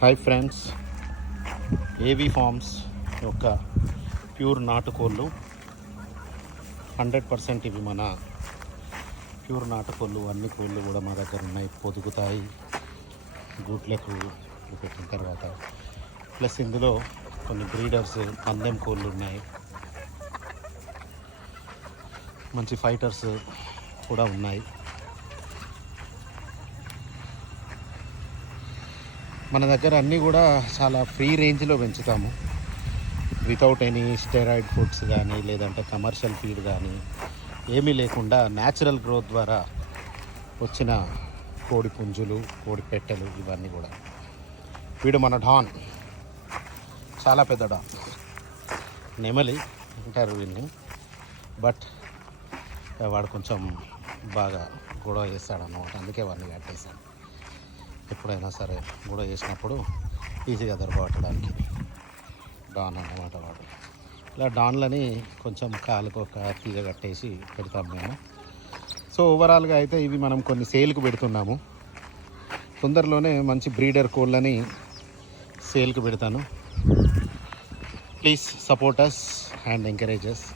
Hi friends, ఏవి forms యొక్క pure నాటుకోళ్ళు 100% ఇవి మన ప్యూర్ నాటుకోళ్ళు. అన్ని కోళ్ళు కూడా మా దగ్గర ఉన్నాయి. పొదుగుతాయి గూట్లకు పెట్టిన తర్వాత. ప్లస్ ఇందులో కొన్ని బ్రీడర్స్ పందెం కోళ్ళు ఉన్నాయి, మంచి ఫైటర్స్ కూడా ఉన్నాయి. మన దగ్గర అన్నీ కూడా చాలా ఫ్రీ రేంజ్లో పెంచుతాము, వితౌట్ ఎనీ స్టెరాయిడ్ ఫుడ్స్ కానీ లేదంటే కమర్షియల్ ఫీడ్ కానీ ఏమీ లేకుండా న్యాచురల్ గ్రోత్ ద్వారా వచ్చిన కోడి పుంజులు, కోడి పెట్టెలు ఇవన్నీ కూడా. వీడు మన డాన్, చాలా పెద్ద డాన్, నెమలి అంటారు వీడిని. బట్ వాడు కొంచెం బాగా గొడవ చేస్తాడన్నమాట, అందుకే వాడిని కట్టేశాను. ఎప్పుడైనా సరే గొడవ చేసినప్పుడు ఈజీగా దొరకబట్టడానికి డాన్ అన్నమాట వాడు. ఇలా డాన్లని కొంచెం కాలుకు ఒక తీగ కట్టేసి పెడతాం మేము. సో ఓవరాల్గా అయితే ఇవి మనం కొన్ని సేల్కి పెడుతున్నాము. తొందరలోనే మంచి బ్రీడర్ కోళ్ళని సేల్కి పెడతాను. Please support us and encourage us.